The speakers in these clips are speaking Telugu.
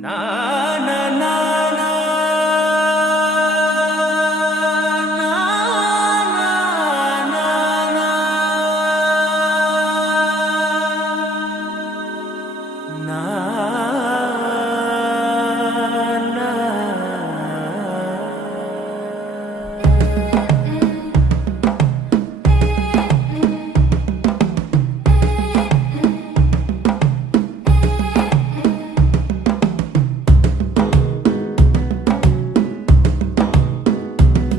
నా నా నా నా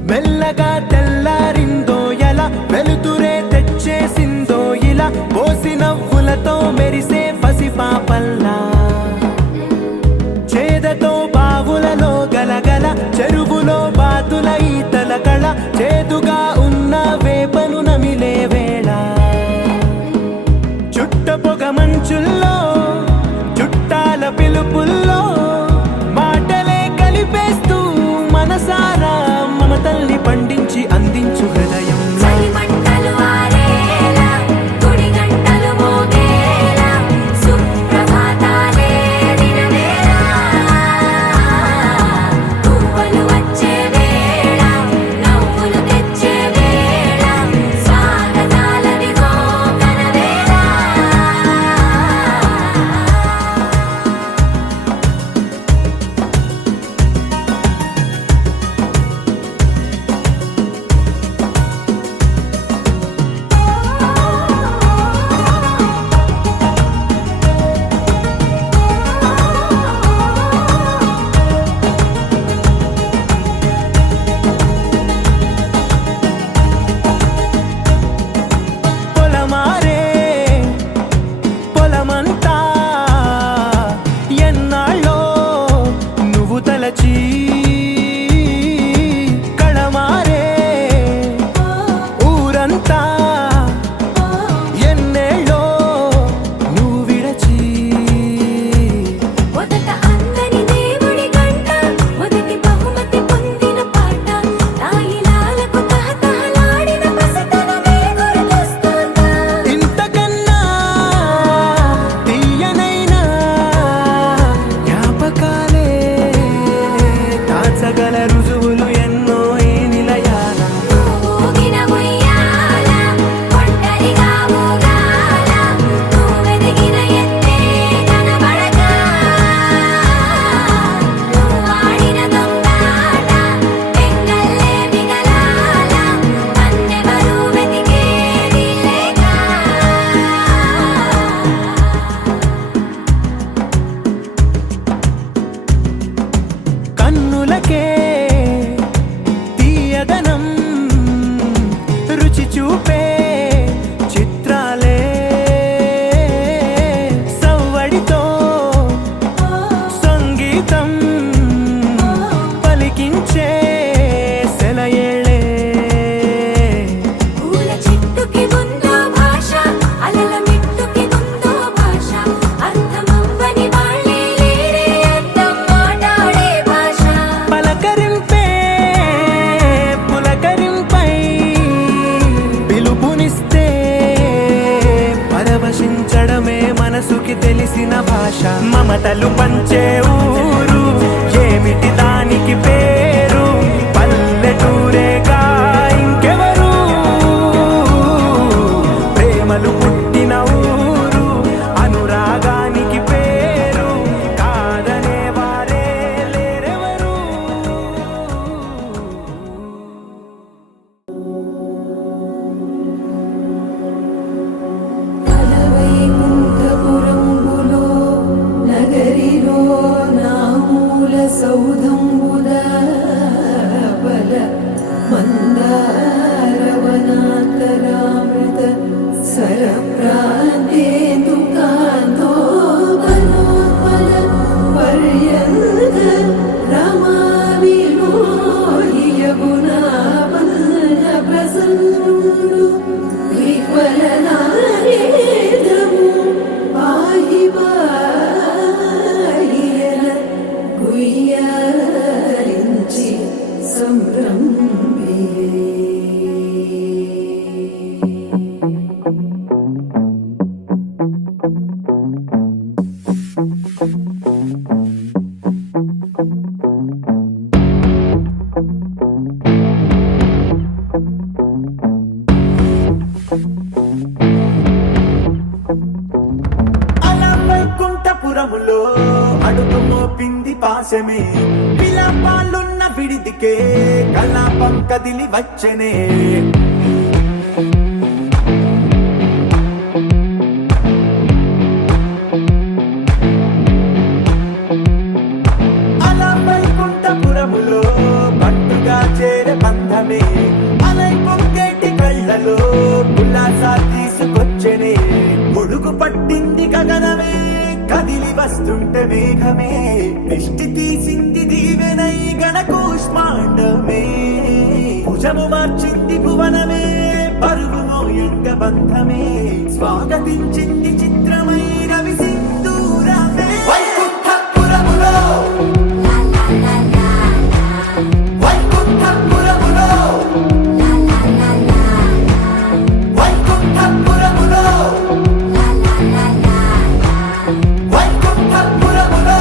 మెల్లగా తెల్లారిందో ఎలా వెలుతురే తెచ్చేసిందో ఇలా పోసి నవ్వులతో మెరిసే పసిపాపల్లా చేదతో బావులలో గలగల చెరువులో బాతుల ఈతల కళ చేదుగా ఉన్న వేపను నమిలే వేళ చుట్ట పొగ మంచుల్లో చుట్టాల పిలుపుల్లో మాటలే కలిపేస్తూ మనసారా మమతల్ని పండించి అందించు హృదయం కళమారే ఊరంతా ఎన్నేళ్ళో నువ్వు విడచి మొదట అందని దేవుడి గంట మొదటి బహుమతి పొందిన పాట తాయిలాలకు తహతహలాడిన పసితనమే గుర్తొస్తుందా ఇంతకన్నా తీయనైనా జ్ఞాపకాలే దాచగల రుజువులు ఎన్నో ఈ నిలయాల ఊగిన ఉయ్యాల ఒంటరిగా ఊగాల నువ్వెదిగిన ఎత్తే కనబడక నువ్వాడిన దొంగాట పెంగల్లే మిగలాల నన్నెవరూ వెతికేది లేక కన్నులకే తీయదనం రుచి చూపే చిత్రాలే సవ్వడితో సంగీతం పలికించే సెలయేళే పూల చెట్టుకి ఉందో భాష అలల మిట్టుకి ఉందో భాష అర్థమవ్వని వాళ్ళే లేరే అర్థం మాట్లాడే భాష పలకరింపే పులకరింపై పిలుపునిస్తే పరవశించడమే మనసుకి తెలిసిన భాష మమతలు పంచే ఊరు ఏమిటి దానికి పేరు పల్లెటూరేగా ఇంకెవరు ప్రేమలు పుట్టిన ఊరు అనురాగానికి పేరు కాదనే వారే లేరెవరు వైకుంఠపురంబులో నగరిలో నామూల సౌధంబుద అడుగు మోపింది పాశమే విలాపాలున్న విడిదికే కలాపం కదిలి వచ్చనే అలా వైకుంఠపురములో పట్టుగా చేరే బంధమే అలై పొంగేటి కళ్ళలో ఉల్లాసా తీసుకొచ్చనే గొడుగు పట్టింది గగనమే కదిలి వస్తుంటే మేఘమే దృష్టి తీసింది దీవెనై గణకూష్మాండమే భుజము మార్చింది భువనమే పరువు మోయంగ బంధమే స్వాగతించింది చిత్రమై రవి సింధూరమే వైకుంఠపురములో వైకుంఠపురములో వైకుంఠపురములో వైకుంఠపురములో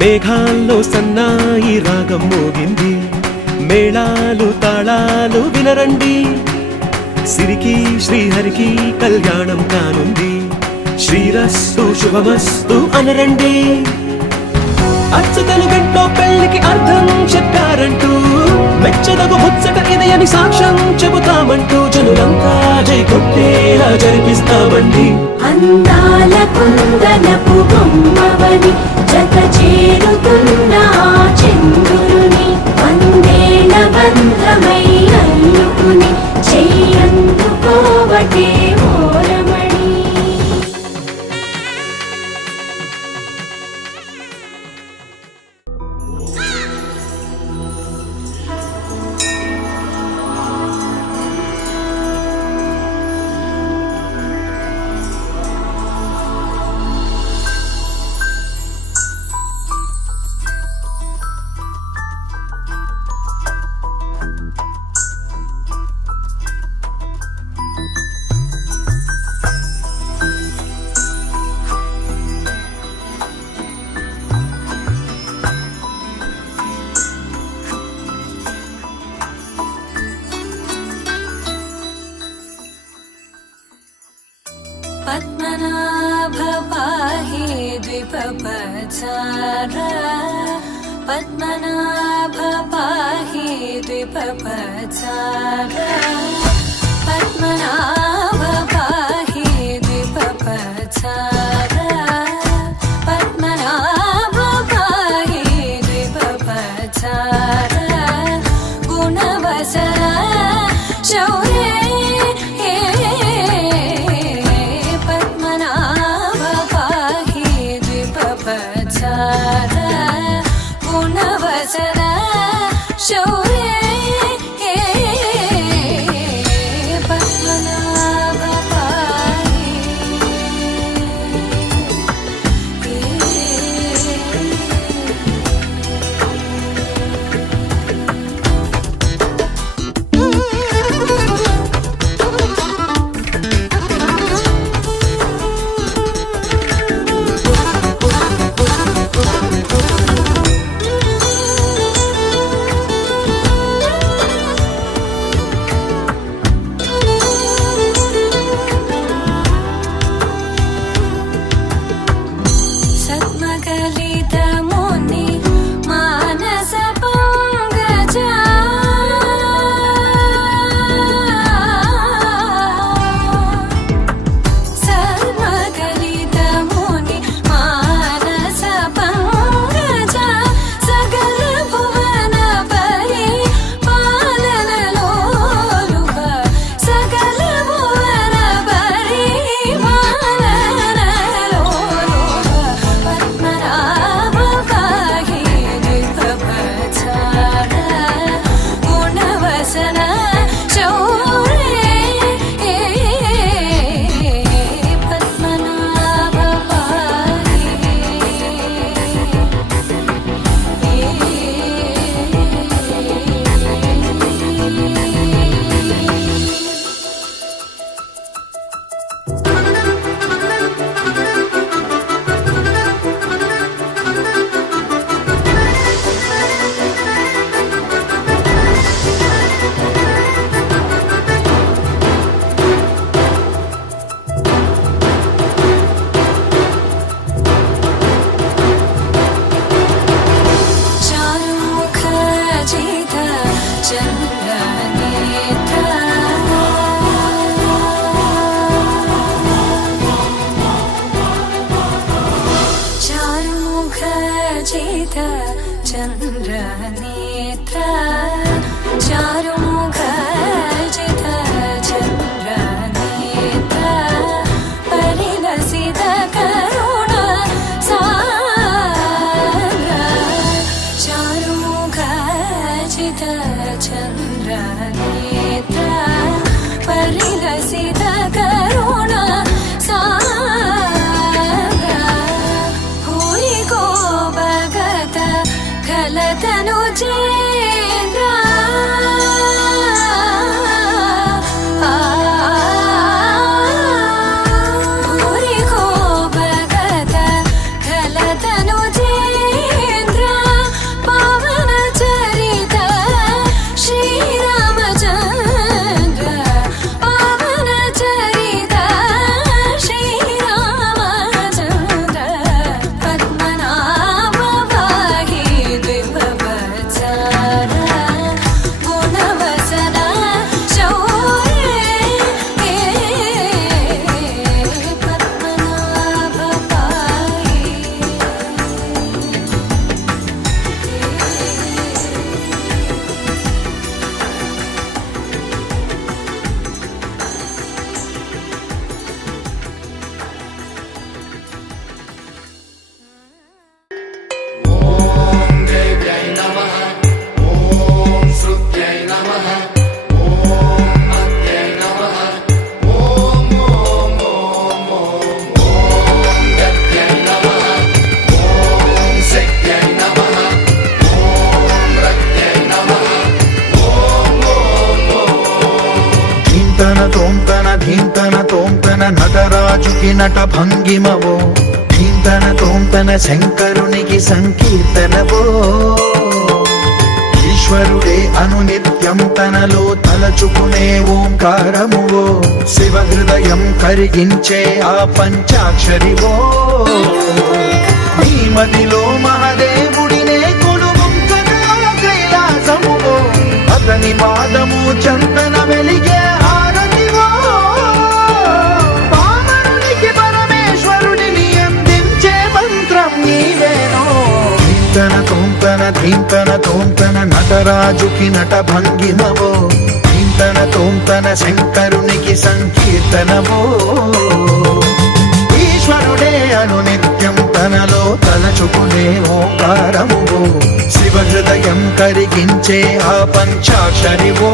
మేఘాల్లో సన్నాయి రాగం మోగింది మేళాలు తాళాలు వినరండి సిరికి శ్రీహరికి కళ్యాణం కానుంది శ్రీరస్తు శుభమస్తు అనరండి అచ్చతలు గంటో పెళ్లికి అర్థం చెప్పారంటూ మెచ్చదగు ముచ్చట ఇది అని సాక్ష్యం చెబుతామంటూ జనులంతా జై కొట్టేలా జరిపిస్తామండి అందాల కుందనపు బొమ్మవని జత చేరుతున్న ఆ చంద్రుని వందేల బంధమై అల్లుకుని చెయ్యందుకోవటే ఓరమణి పద్మనాభ పాహి ద్విపపచార పద్మనాభ పాహి ద్విపపచార పద్మనాభ పాహి ద్విపపచార పద్మనాభ పాహి ద్విపపచార గుణవసర శౌర్య सर्वकलितमुनि मानसपङ्कजा सर्वकलितमुनि मानसपङ्कजा सकलभुवनपरि पालनलोलुप सकलभुवनपरि पालनलोलुप पद्मनाभ पाहि विभवचार गुणवसन शौर्ये पद्मनाभ चारुमुखजित चन्द्रनेत्र चारुमुखजित चन्द्रनेत्र चारुमुखजित चन्द्रनेत्र परिलसित करुण सान्द्र चारुमुखजित चन्द्रनेत्र परिलसित करुण सान्द्र भूरि को भगत खलतनु चेन्द्र भूरि को भगत खलतनु चेन्द्र पावन चरित श्रीरामचन्द्र पावन चरित श्रीरामचन्द्र पद्मनाभ पाहि विभवचार गुणवसन शौर्ये पद्मनाभ पाहि ధీంతన తోంతన ధీంతన తోంతన నటరాజుకి నట భంగిమవో ధీంతన తోంతన శంకరునికి సంకీర్తనవో ఈశ్వరుడే అనునిత్యం తనలో తలచుకునే ఓంకారమువో శివ హృదయం కరిగించే ఆ పంచాక్షరివో నీ మదిలో మహాదేవుడినే కొలువుంచగా కైలాసమువో అతని పాదము చందన వెలిగే హారతివో పామరునికి పరమేశ్వరుడిని అందించే మంత్రం నీవేనో ధీంతన తోంతన ధీంతన తోంతన నటరాజుకి నట భంగిమవో ధీంతన తోంతన శంకరునికి సంకీర్తనవో ఈశ్వరుడే అనునిత్యం తనలో తలచుకునే ఓంకారమువో శివ హృదయం కరిగించే ఆ పంచాక్షరివో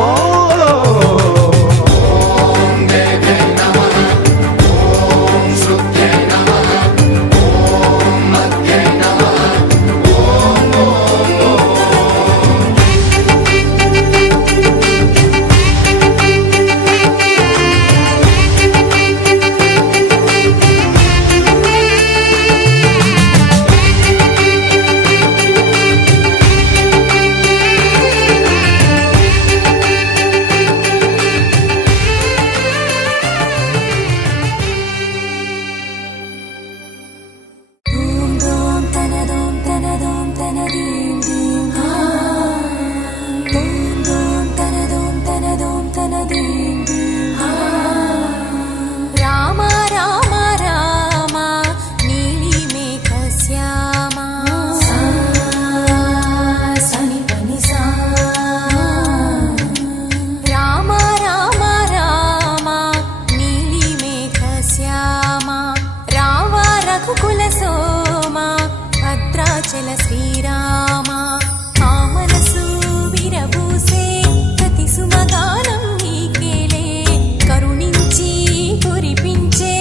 శ్రీరామ ఆ మనసు విరబూసే ప్రతి సుమగానం నీకేలే కరుణించి కురిపించే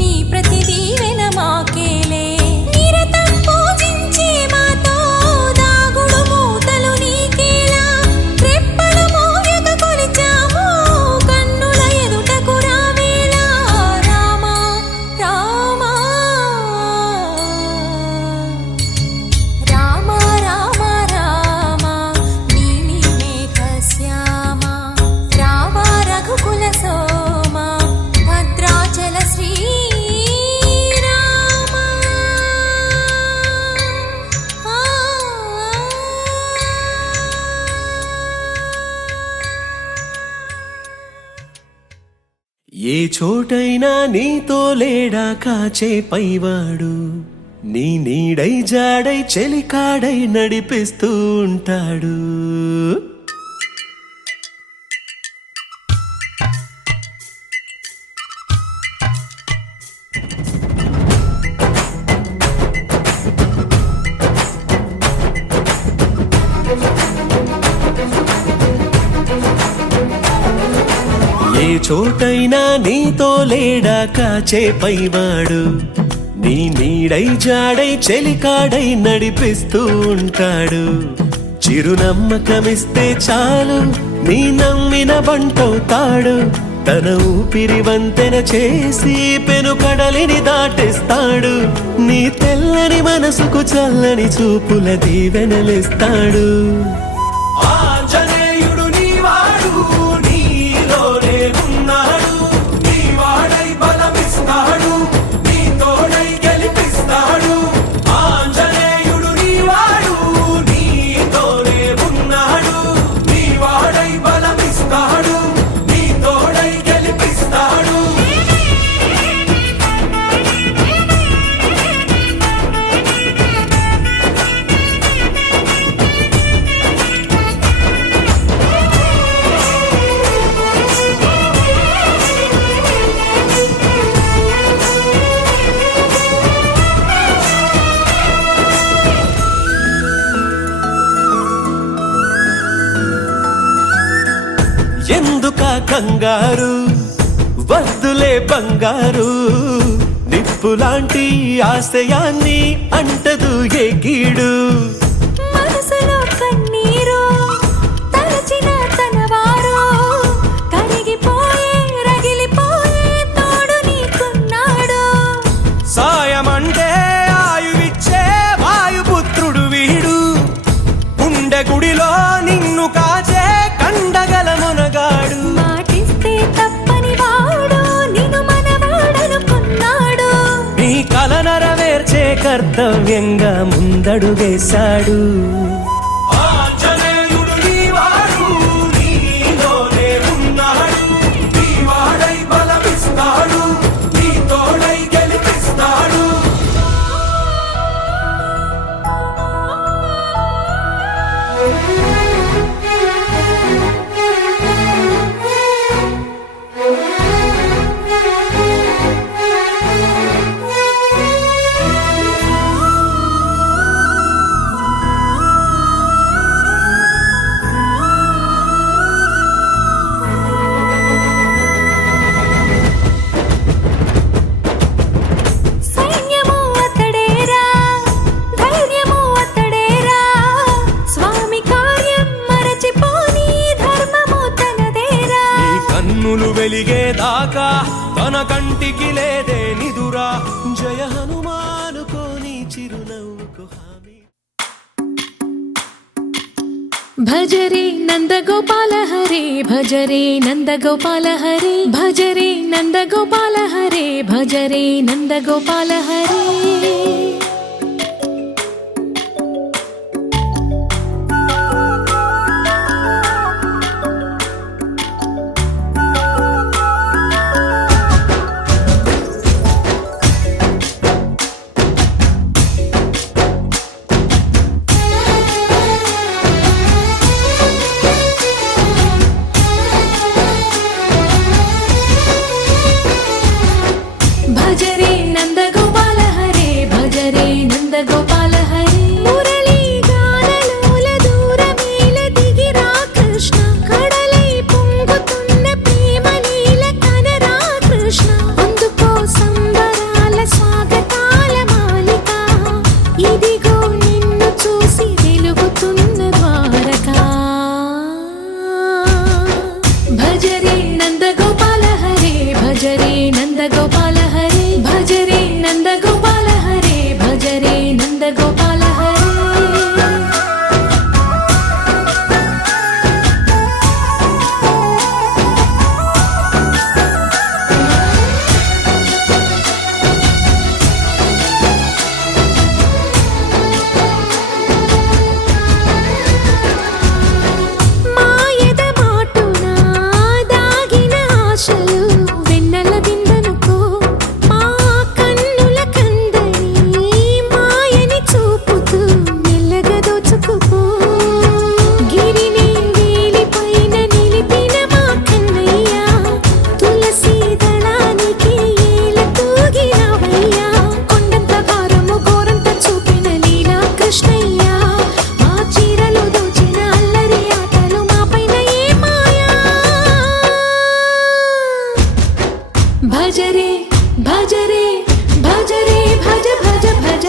నీ ప్రతి దీవెన మాకేలే నిరతం పూజించే మాతో దాగుడు మూతలు నీకేలా రెప్పలు మోయక కొలిచాము కన్నుల ఎదుటకు రావేలా రామ రామ రామ రామ రామ నీలి మేఘ శ్యామ రామ రఘుకుల సోమ భద్రాచల శ్రీరామ ఏ చోటైనా నీతో లేడా కాచే పైవాడు నీ నీడై జాడై చెలికాడై నడిపిస్తూ ఉంటాడు. ఏ చోటైనా నీతో లేడా కాచే పైవాడు నీ నీడై జాడై చెలికాడై నడిపిస్తూ ఉంటాడు. చిరునమ్మకమిస్తే చాలు నీ నమ్మిన బంటవుతాడు. తన ఊపిరి వంతెన చేసి పెను కడలిని దాటిస్తాడు. నీ తెల్లని మనసుకు చల్లని చూపుల దీవెనలిస్తాడు. ఆంజనేయుడు నీవాడు నీలోనే ఉన్నాడు. నీ వాడై బలమిస్తాడు నీ తోడై గెలిపిస్తాడు. ఆంజనేయుడు నీవాడు నీతోనే ఉన్నాడు. నీ వాడై బలమిస్తాడు నీ తోడై గెలిపిస్తాడు. ఎందుక కంగారు వద్దులే బంగారు నిప్పులాంటి ఆశయాన్ని అంటదు ఏ కీడు. మనసులో కన్నీరు తలచిన తనవారు కరిగిపోయే రగిలిపోయే తోడు నీకున్నాడు. సాయమంటే ఆయువిచ్చే వాయుపుత్రుడు వీడు. గుండె గుడిలో నిన్ను కాచే కండగల మునగాడు. మాటిస్తే తప్పని వాడు నిన్ను మనవాడనుకున్నాడు. నీ కల నెరవేర్చే కర్తవ్యంగా ముందడుగేశాడు. ఆంజనేయుడు నీవాడు నీలోనే ఉన్నాడు. నీ వాడై బలమిస్తాడు నీ తోడై గెలిపిస్తాడు. సైన్యము అతడేరా ధైర్యము అతడేరా స్వామి కార్యం మరచిపోని ధర్మము తనదేరా. నీ కన్నులు వెలిగేదాకా తన కంటికి లేదే నిదురా. జయ హనుమానుకోని చిరునవ్వుకు హామీ. భజరే నందగోపాల హరే భజరే నందగోపాల హరే భజరే నందగోపాల హరే భజరే నందగోపాల హరే. భజరే నందగోపాల హరే భజరే నందగోపాల హరే. నందగోపాల హరే భజరే భజరే భజరే భజ భజ భజ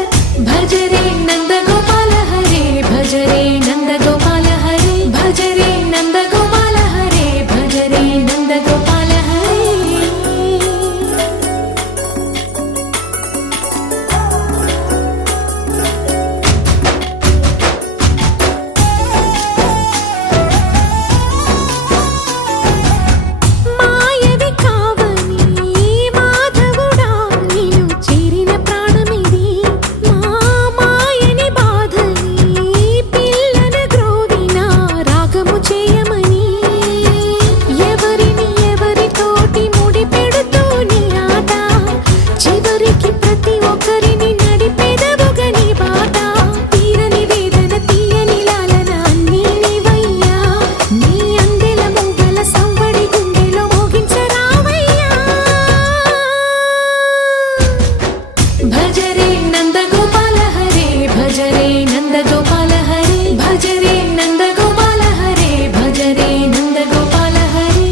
భజరే నందగోపాల హరే భజరే నందగోపాల హరే భజరే నందగోపాల హరే భజరే నందగోపాల హరే భజరే నందగోపాల హరే భజరే నందగోపాల హరే భజరే నందగోపాల హరే భజరే నందగోపాల హరే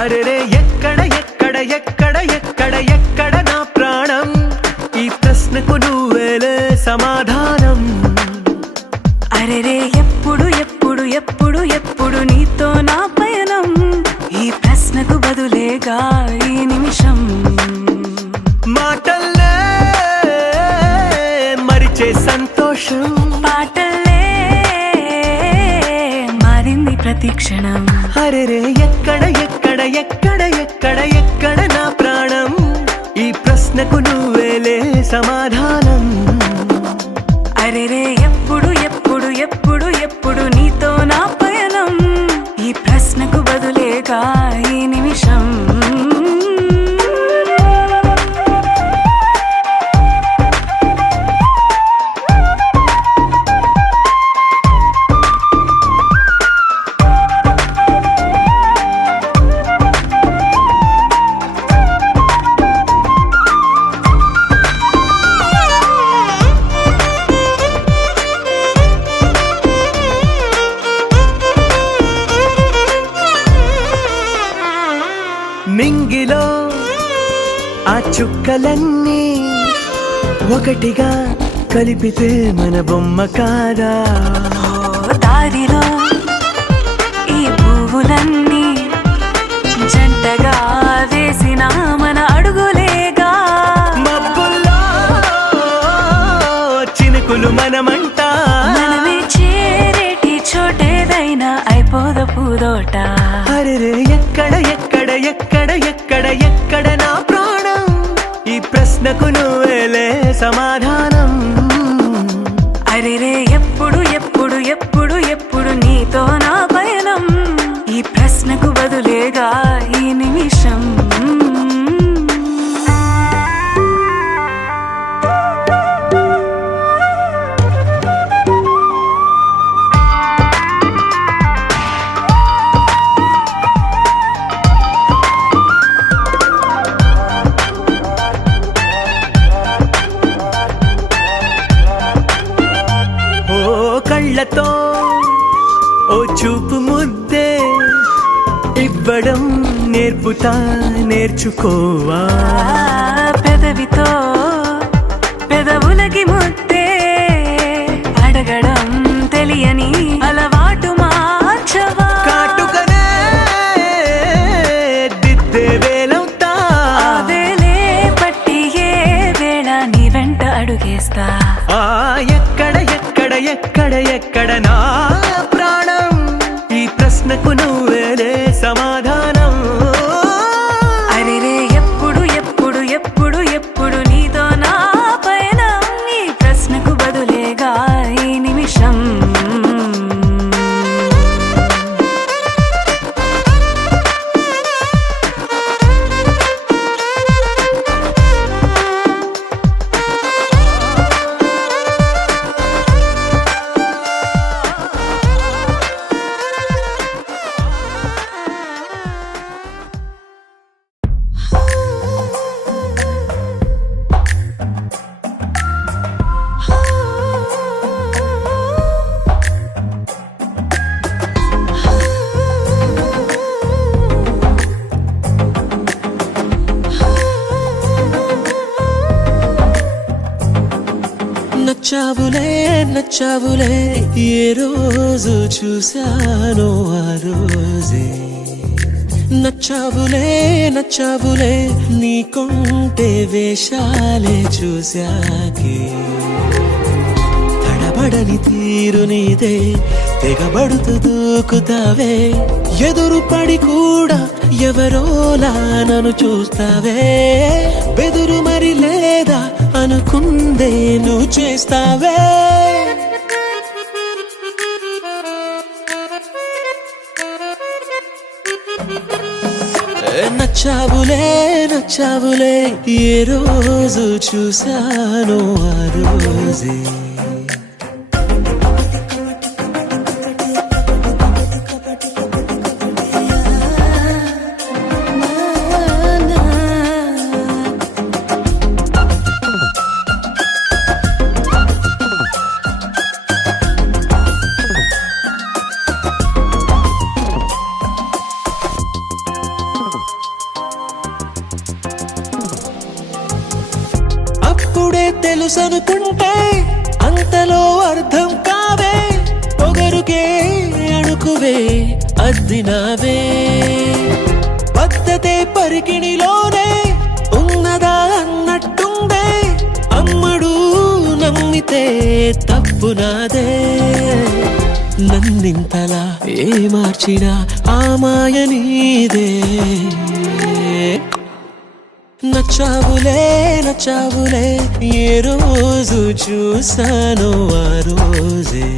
అరెరే ఎక్కడ ఎక్కడ ఎక్కడ ఎక్కడ ఎక్కడ నా ప్రాణం ఈ ప్రశ్నకు నువ్వేలే సమాధానం అరెరే ఎప్పుడు ఎప్పుడు ఎప్పుడు ఎప్పుడు నీతో నా పయనం ఈ ప్రశ్నకు బదులేగా ఈ నిమిషం మాటల్లే మరిచే సంతోషం పాటలే మారింది ప్రతి క్షణం అరెరే ఎక్కడ ఎక్కడ ఎక్కడ ఎక్కడ ఎక్కడ నా ప్రాణం ఈ ప్రశ్నకు నువ్వేలే సమాధానం అరెరే ఎప్పుడు ఎప్పుడు ఎప్పుడు ఎప్పుడు నీతో నా పయనం ఈ ప్రశ్నకు బదులేగా ఈ నిమిషం నింగిలో ఆ చుక్కలన్నీ ఒకటిగా కలిపితే మన బొమ్మ కాదా దారిలో ఈ పువ్వులన్నీ జంటగా వేసిన మన అడుగులేగా మబ్బుల్లో చినుకులు మనమంట మనమే చేరేటి చోటేదైనా అయిపోద పూదోట అరెరే ఎక్కడ ఎక్కడ ఎక్కడ ఎక్కడ ఎక్కడ నా ప్రాణం ఈ ప్రశ్నకు నువ్వేలే సమాధానం కళ్ళతో ఓ చూపు ముద్దే ఇవ్వడం నేర్పుతా నేర్చుకోవా పెదవితో పెదవులకి ముద్దే అడగడం తెలియని అలవాటు మార్చవా కాటుకనే దిద్దే వేలవుతా వేలే పట్టి ఏ వేళ నీ వెంట అడుగేస్తా ఆ ఎక్కడ ఎక్కడ ఎక్కడ ఎక్కడ నా ప్రాణం ఈ ప్రశ్నకు నువ్వేలే సమాధానం అరెరే ఎప్పుడు ఎప్పుడు ఎప్పుడు ఎప్పుడు నీతో నా పయనం నీ ప్రశ్నకు బదులేగా ఈ నిమిషం నచ్చావులే నచ్చావులే ఏ రోజు చూశానో ఆ రోజే నచ్చావులే నచ్చావులే నీకుంటే వేషాలే చూశాకే తడబడని తీరు నీదే తెగబడుతూ దూకుతావే ఎదురు పడి కూడా ఎవరోలా నన్ను చూస్తావే బెదురు మరి లేదా అనుకుందే నువ్వు చేస్తావే నచ్చావులే నచ్చావులే ఏ రోజు చూశానో ఆ రోజే అప్పుడే తెలుసనుకుంటే అంతలో అర్థం కావే పొగరుకే అణుకువే అద్దినావే పద్ధతే పరికిణిలోనే ఉన్నదా అన్నట్టుందే అమ్మడు నమ్మితే తప్పు నాదే నన్నింతలా ఏ మార్చినా ఆ మాయ నీదే నచ్చావులే నచ్చావులే ఏ రోజు చూశానో ఆ రోజే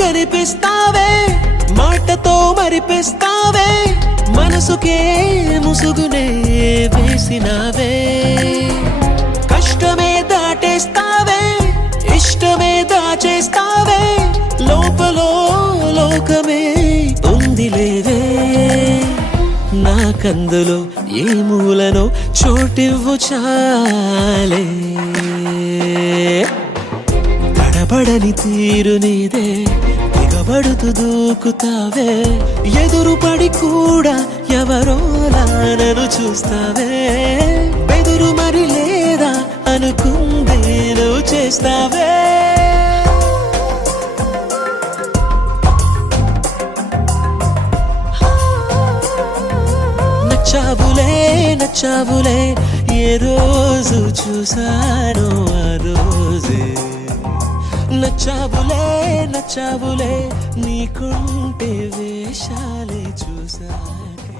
కనిపిస్తావే మాటతో మరిపిస్తావే మనసుకే ముసుగునే వేసినావే కష్టమే దాటేస్తావే ఇష్టమే దాచేస్తావే లోపలో లోకమే ఉందిలేవే నాకందులో ఏ మూలనో చోటివ్వు చాలే తడబడని తీరు నీదే తెగబడుతూ దూకుతావే ఎదురు పడి కూడా ఎవరోలా నన్ను చూస్తావే బెదురు మరి లేదా అనుకుందే నువ్వు చేస్తావే నచ్చావులే నచ్చావులే ఏ రోజు చూశానో ఆ రోజే నచ్చావులే నచ్చావులే నీకుంటే వేషాలే చూసాకే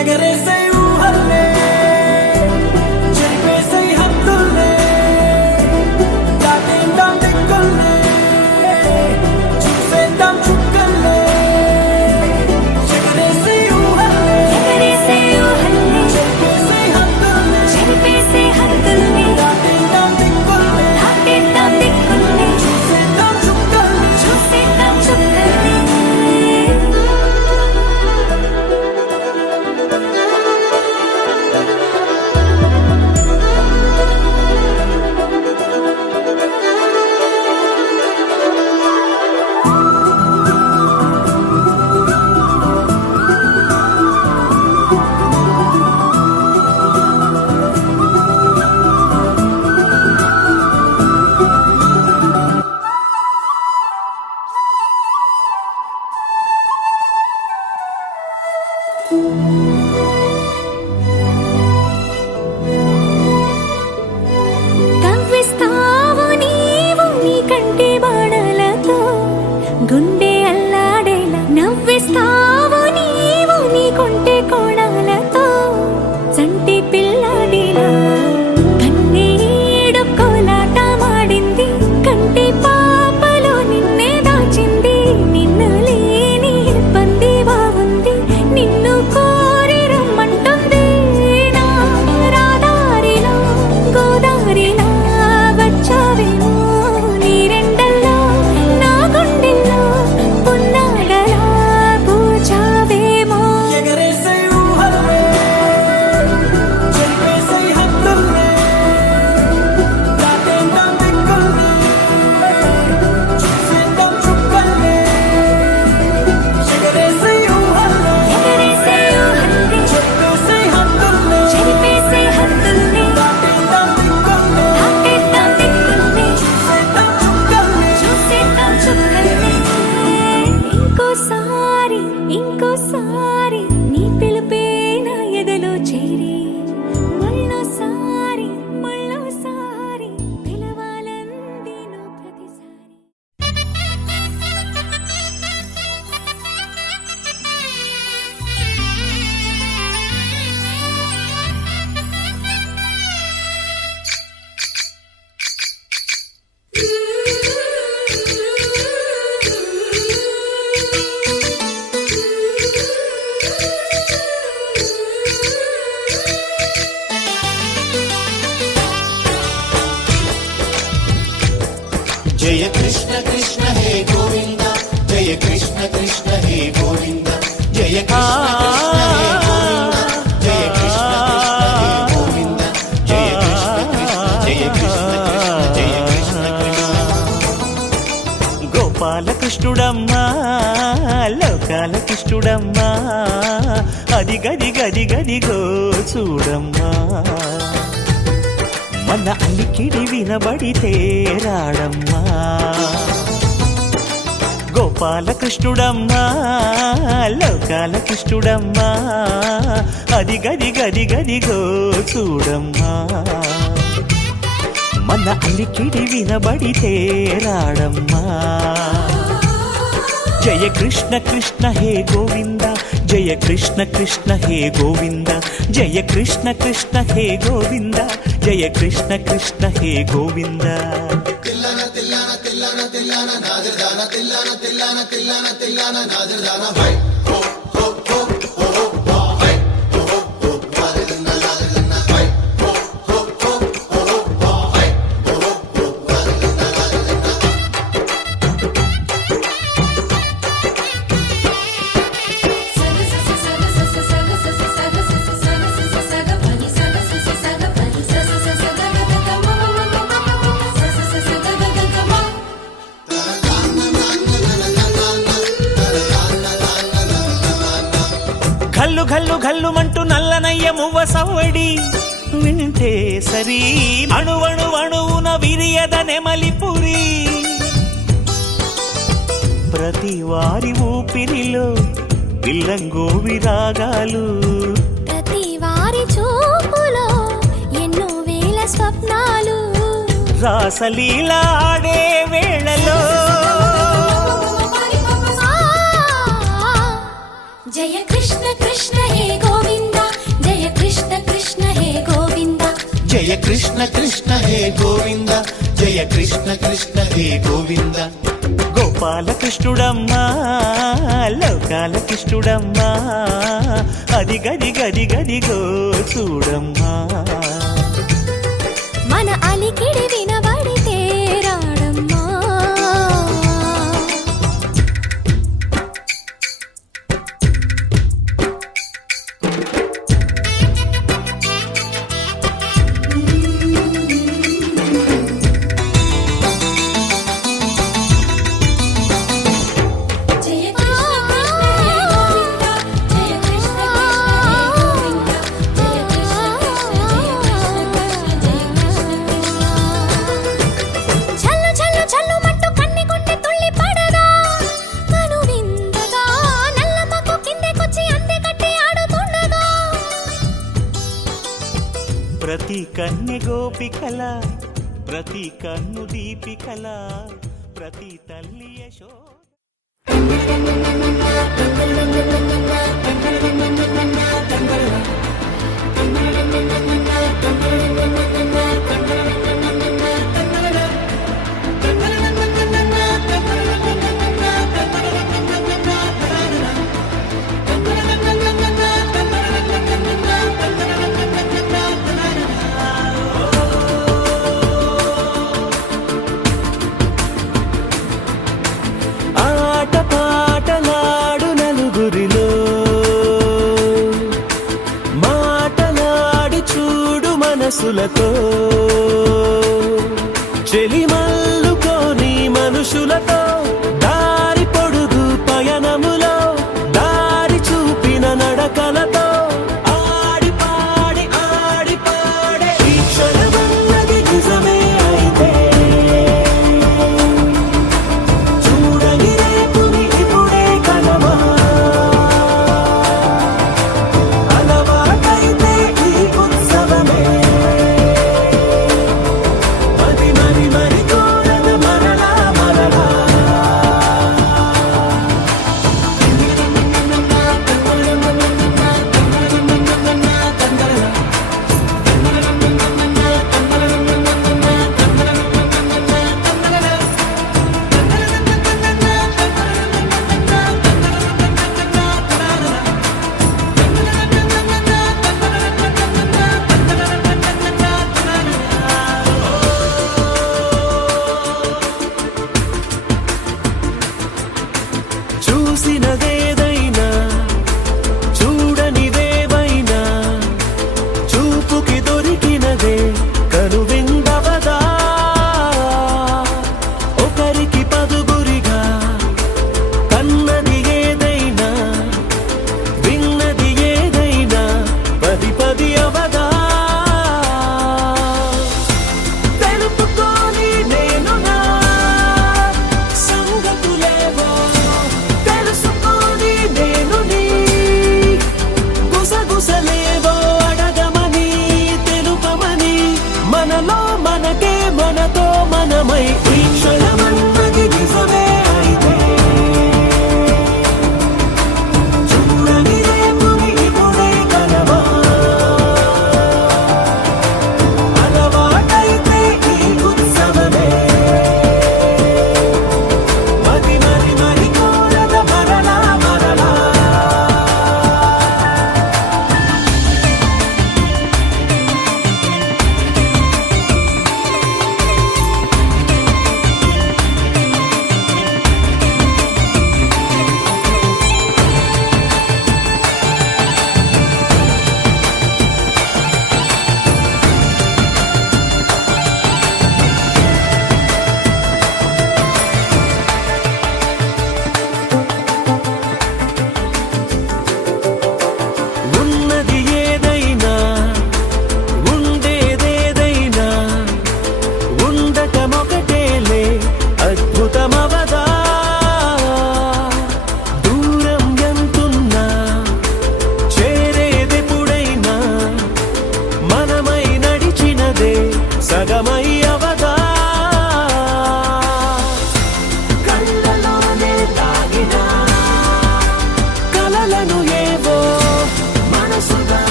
ఎగరేసే ఊహల్లే చెరిపేసే హద్దుల్లే దాటేద్దాం దిక్కుల్లే చూసేద్దాం చుక్కల్లే ఎగరేసే ఊహల్లే ఎగరేసే ఊహల్లే చెరిపేసే హద్దుల్లే చెరిపేసే హద్దుల్ని దాటేద్దాం దిక్కుల్లే దాటేద్దాం దిక్కుల్ని చూసేద్దాం చుక్కల్లే చూసేద్దాం చుక్కల్ని కవ్విస్తావు నీవు నీ కంటి బాణలతో గుండె అల్లాడేలా నవ్విస్తావు నీవు నీ కొంటె కోణాలతో చంటి పిల్లాడిలా కన్నీడు కోలాటమాడింది కంటి పాపలో నిన్నే దాచింది నిన్ను లేని ఇబ్బంది బాగుంది నిన్ను కోరి రమ్మంటుంది నా రాదారిలో గోదారిలా వచ్చావేమో నీరెండల్లో నా గుండెల్లో పున్నాగలా పూచావేమో ఎగరేసే ఊహల్లే చెరిపేసే హద్దుల్లే దాటేద్దాం దిక్కుల్లే చూసేద్దాం చుక్కల్లే ఎగరేసే ఊహల్లే ఎగరేసే ఊహల్లే చెరిపేసే హద్దుల్లే చెరిపేసే హద్దుల్ని దాటేద్దాం దిక్కుల్లే దాటేద్దాం దిక్కుల్ని చూసేద్దాం చుక్కల్లే చూసేద్దాం చుక్కల్ని ఇంకోసారి ఇంకోసారి నీ పిలుపే నా ఎదలో చేరి మళ్ళోసారి మళ్ళోసారి పిలవాలంది నువ్వు ప్రతిసారి జయ కృష్ణ కృష్ణ హే గోవింద జయ కృష్ణ కృష్ణ హే గోవింద జయ కృష్ణ కృష్ణ హే గోవింద జయ కృష్ణ కృష్ణ హే గోవింద జయ కృష్ణ కృష్ణ జయ కృష్ణ కృష్ణ జయ కృష్ణ కృష్ణ గోపాలకృష్ణుడమ్మా లోకాలకృష్ణుడమ్మా అది గది గది గదిగో చూడమ్మా మన అలికిడి వినబడితే రాడమ్మా గోపాలకృష్ణుడమ్మా లోకాలకృష్ణుడమ్మా అది గది గది గదిగో చూడమ్మా మన అలికిడి వినబడితే రాడమ్మా జయ కృష్ణ కృష్ణ హే గోవింద జయ కృష్ణ కృష్ణ హే గోవింద జయ కృష్ణ కృష్ణ హే గోవింద జయ కృష్ణ కృష్ణ హే గోవింద తిల్లన తిల్లన తిల్లన తిల్లన నాదిర్దాన తిల్లన తిల్లన తిల్లన తిల్లన నాదిర్దాన హై హో హో హో హో హో హై హో హో నాదిర్దాన నాదిర్దాన హై హో హో హో హో హై హో హో నాదిర్దాన ఘల్లు ఘల్లు ఘల్లుమంటూ నల్లనయ్య మువ్వ సవ్వడి వింటే సరి అణువణు అణువున విరియద నెమలిపురి ప్రతి వారి ఊపిరిలో విల్లంగో విరాగాలు ప్రతి వారి చూపులో ఎన్నో వేల స్వప్నాలు రాసలీలా ఆడే వేళలో జయ కృష్ణ కృష్ణ హే గోవింద కృష్ణ కృష్ణ హే గోవింద జయ కృష్ణ కృష్ణ హే గోవింద గోపాలకృష్ణుడమ్మా లోకాలకృష్ణుడమ్మా అది గది గది గదిగో చూడమ్మా మన అలికిడి వినబడితే రాడమ్మా జయ కృష్ణ కృష్ణ హే గోవింద జయ కృష్ణ కృష్ణ హే గోవింద జయ కృష్ణ కృష్ణ జయ కృష్ణ కృష్ణ చల్లు చల్లు చల్లు మట్టు కన్ని కొట్టి తుళ్ళి పడగా కను విందగా నల్లమ్మకు కిందకొచ్చి అందే కట్టి ఆడుతుండగా ప్రతి కన్నె గోపికల ప్రతి కన్ను దీపికల ప్రతి తల్లి యశో ఆట పాటలాడు నలుగురిలో మాటలాడి చూడు మనసులతో చెలిమల్లుకోని మనుషులతో దారి పొడుగు పయనములో దారి చూపిన నడకలతో ఆడి పాడే ఈ క్షణమన్నది నిజమే అయితే చూడని రేపుని ఇప్పుడే కలవా అలవాటైతే ఈ ఉత్సవమే మరి మరి మరి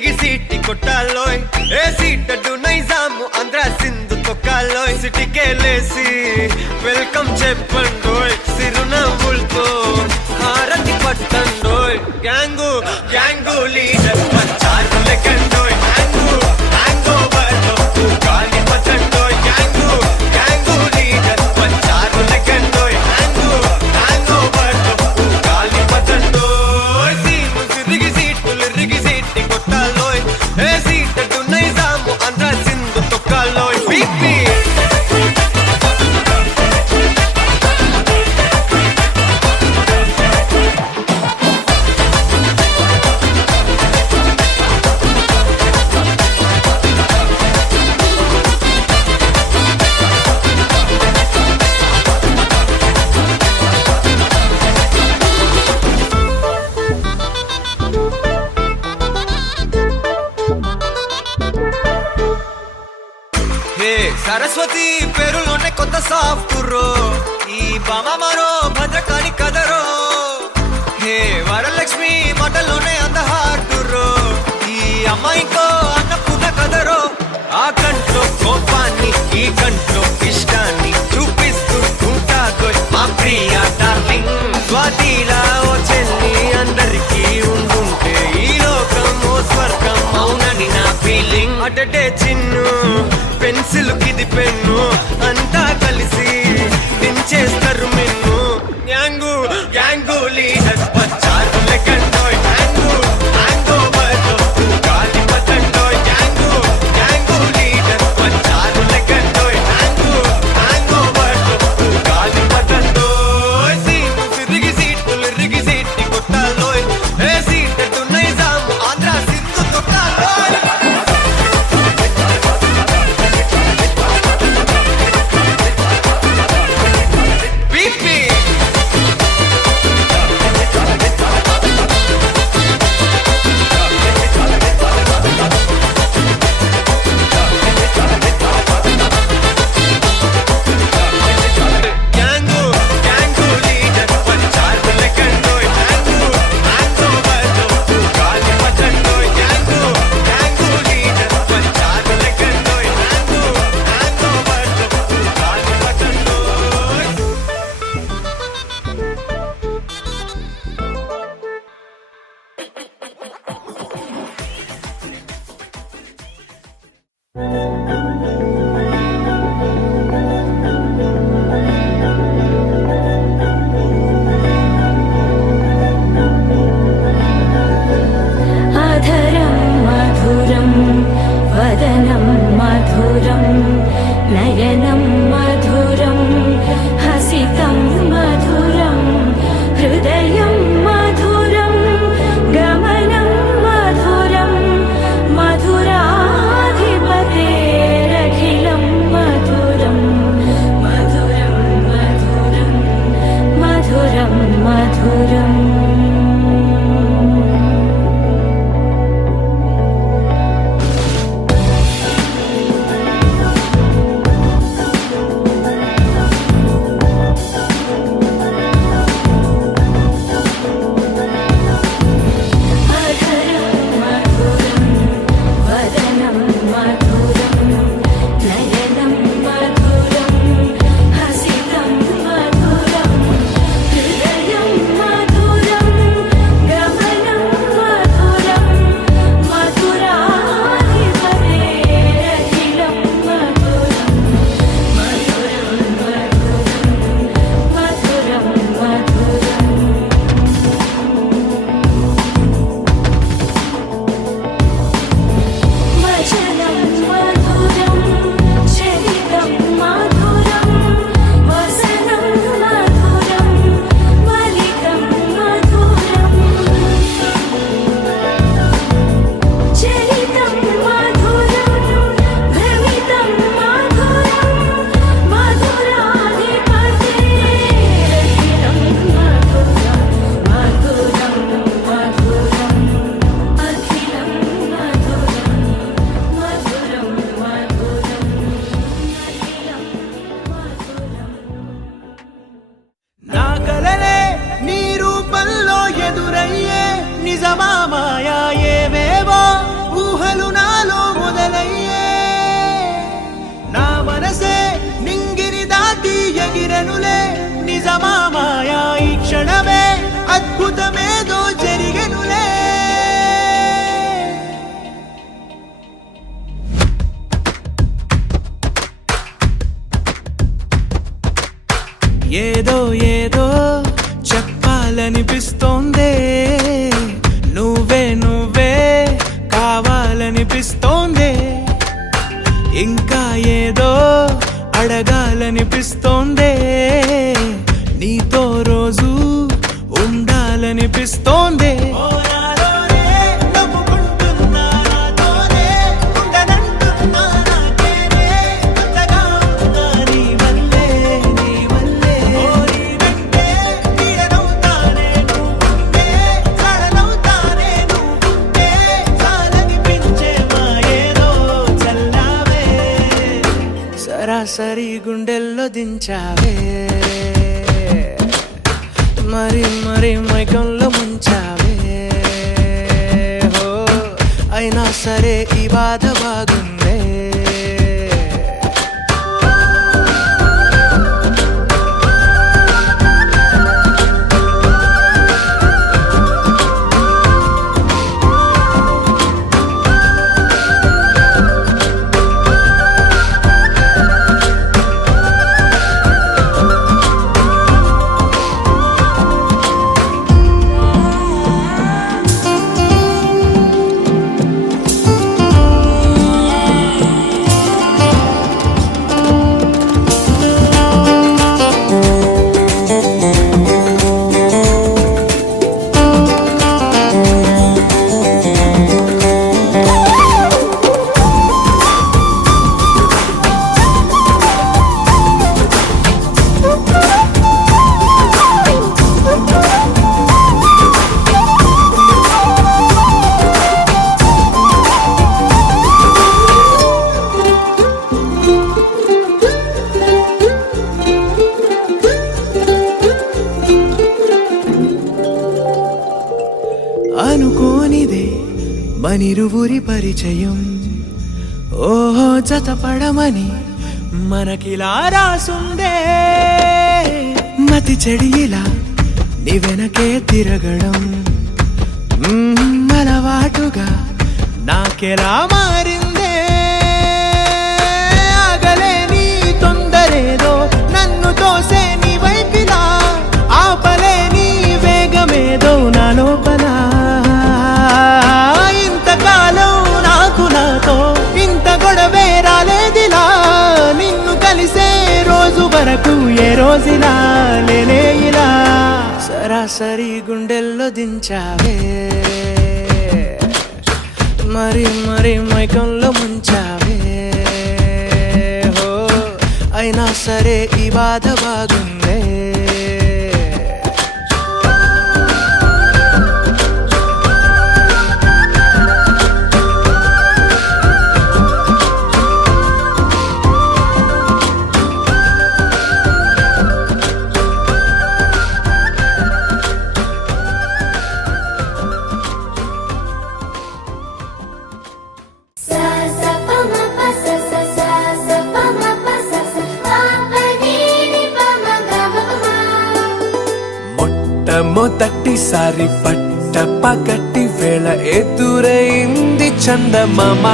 తిరిగి సీటి కొట్టాలోయ్ ఏ సీటడు నైజాము ఆంధ్ర సింధు తొక్కాలోయ్ సిటీకేలేసి వెల్కమ్ చెప్పండోయ్ సిరునవ్వులతో హారతి పట్టండోయ్ గ్యాంగు గ్యాంగు లీడర్ పంచారు లెక్కండోయ్ హ్యాంగు హ్యాంగ్ ఓవర్లో గాలి పట్టండోయ్ గ్యాంగు గ్యాంగు లీడర్ పంచారు లెక్కండోయ్ హ్యాంగు హ్యాంగ్ ఓవర్లో గాలి పట్టండోయ్ సీము సిరిగి సీటులిరిగి సీటి కొట్టాలోయ్ ఏ సీటడు నైజాము ఆంధ్ర సింధు తొక్కాలోయ్ పీపీ హే సరస్వతి పేరులోనే కొత్త సాఫ్ట్ రో ఈ బామ మరో భద్రకాళి కదరో హే వరలక్ష్మి మాటలోనే అంత హార్ట్ రో ఈ అమ్మాయికో అన్నపూర్ణ కదరో ఆ కంట్లో కోపాన్ని ఈ కంట్లో ఇష్టాన్ని చూపిస్తూ ఉంటాగో మా ప్రియ డార్లింగ్ స్వాతిలా ఓ చెల్లి అందరికీ ఉండుంటే ఈ లోకం ఓ స్వర్గం అవునని నా ఫీలింగ్ అటటే చిన్ను పెన్సిల్ కిది పెన్ను అంతా కలిసి దించేస్తారు మిన్ను గ్యాంగు గ్యాంగు లీడర్ వచ్చారు లెక్కండోయ్ హ్యాంగు హ్యాంగ్ ఓవర్లో గాలి పట్టండోయ్ గ్యాంగు గ్యాంగు లీడర్ వచ్చారు లెక్కండోయ్ హ్యాంగు హ్యాంగ్ ఓవర్లో గాలి పట్టండోయ్ సీము సిరిగి సీటులిరిగి సీటి కొట్టాలోయ్ ఏ సీటడు నైజాము ఆంధ్ర సింధు తొక్కాలోయ్ పీపీ గ్యాంగు గ్యాంగు లీడర్ వచ్చారు లెక్కండోయ్ హ్యాంగు హ్యాంగ్ ఓవర్లో గాలి పట్టండోయ్ గ్యాంగు గ్యాంగు లీడర్ వచ్చారు లెక్కండోయ్ హ్యాంగు హ్యాంగ్ ఓవర్లో గాలి పట్టండోయ్ अधरं मधुरं वदनं मधुरं नयनं मधुरं हसितं मधुरं हृदयं मधुरं गमनं मधुरं मधुराधिपतेरखिलं मधुरं मधुरं मधुरं मधुरं मधुरम् క్షణమే అద్భుతమేదో జరిగెనులే. ఏదో ఏదో చెప్పాలనిపిస్తోందే, నువ్వే నువ్వే కావాలనిపిస్తోందే, ఇంకా ఏదో అడగాలనిపిస్తోందే, నీతో రోజు ఉండాలనిపిస్తోందే. సరాసరి గుండెల్లో దించావే, మరి మరి మైకంలో ముంచావే, హో అయినా సరే ఈ బాధ బాగుందే. అనుకోనిదే మనిరువురి పరిచయం, ఓహో జతపడమని మనకిలా రాసుందే, మతి చెడి ఇలా నీ వెనకే తిరగడం అలవాటుగా నాకెలా మారిందే, ఆగలేని తొందరేదో నన్ను తోసే నీ వైపిలా, ఆపలేని వేగమేదో నా లోపల, ఇంతకాలం నాకు నాతో ఇంత గొడవే రాలేదిలా, నిన్ను కలిసే రోజు వరకు ఏ రోజులా లేనే ఇలా, సరాసరి గుండెల్లో దించావే, మరి మరి మైకంలో ముంచావే, హో అయినా సరే ఈ బాధ బాగుందే. మొట్టమొదటిసారి పట్ట పగటి వేళ ఎదురైంది చందమామ,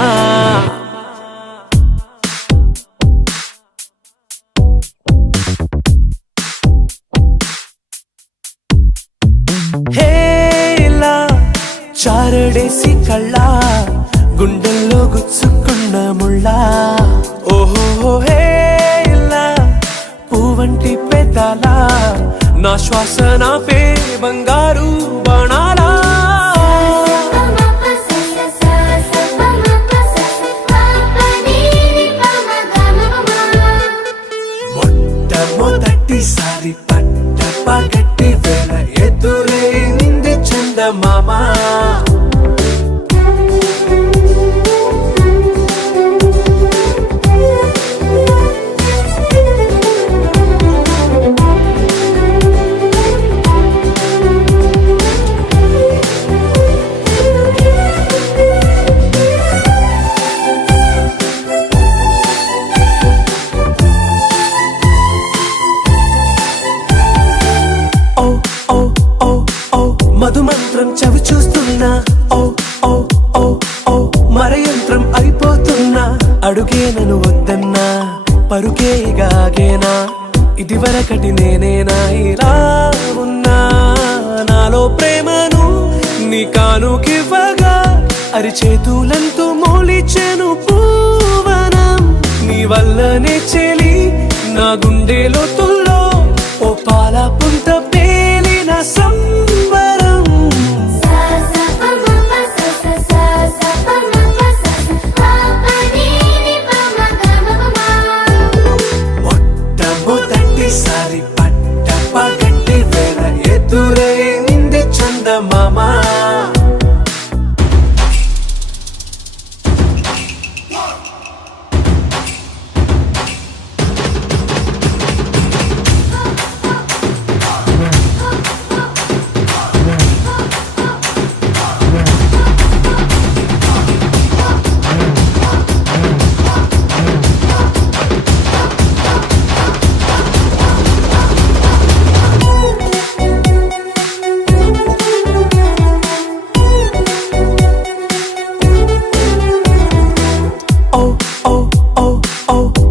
హే ఇలా చారడేసి కళ్ళ గుండెల్లో గుచ్చుకున్న ముళ్ళ, ఓహో హే ఇలా పువ్వంటి పెదాల నా శ్వాస నాపే బంగారు బాణాలా, మొట్టమొదటిసారి పట్ట పగటి వేళ ఎదురైంది చందమామ, ఓ ఓ ఇదివరకటి నేనేనా ఇలా ఉన్నా నాలో ప్రేమను నీ కానుకివ్వగా అరిచేతులంతో మోలిచెను పూవనం నీ వల్లనే చెలి నా గుండెలో తుల్లో ఓ పాల పుంత పేలిన సంబరం సా సా ప మ ప స స సా సా ప మ ప స స ప ప ని ని ప మ గ మ ప మ మొట్టమొదటిసారి పట్ట పగటి వేళ ఎదురైంది చందమామ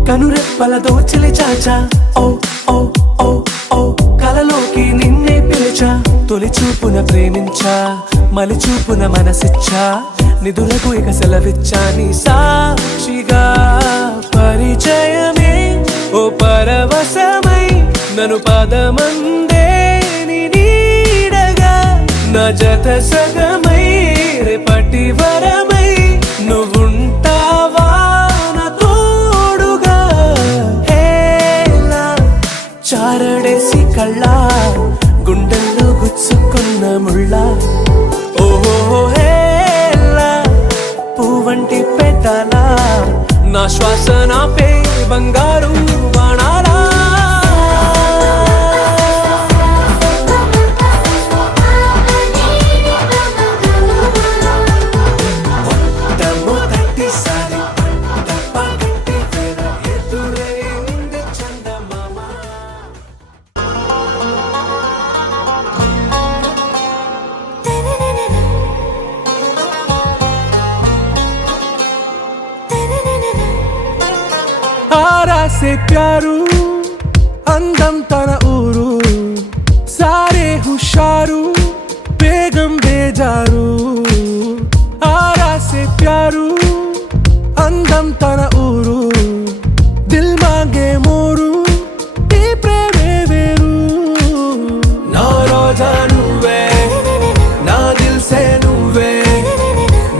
కనురెప్పల దోచిలి చాచా ఓ ఓ ఓ ఓ కలలోకి నిన్నే పిలిచా తొలి చూపున ప్రేమించా మలి చూపున మనసిచ్చా నిధులకు ఇక సెలవిచ్చా నీ సాక్షిగా పరిచయమే ఓ పరవశమై నన్ను పదమందే నీ నీడగా నా జత సగమై రేపటి వరమై నువ్వుంటావా నా తోడుగా హేలా చారడేసి కళ్ళ గుండెల్లో గుచ్చుకున్న ముళ్ళ ఓహో హేలా పువ్వంటి పెట్టాల నా శ్వాస నాపే బంగారు బాణాలా మొట్టమొదటిసారి పట్ట పగటి వేళ ఎదురైంది చందమామ आरा से प्यारू అందం తన ఊరు సారే హుషారు బేగం బేజారు ఆరా సే ప్యారు అందం తన ఊరు దిల్ మాంగే మోరు ఈ ప్రేమే వేరు నా రోజా నువ్వే నా దిల్ సే నువ్వే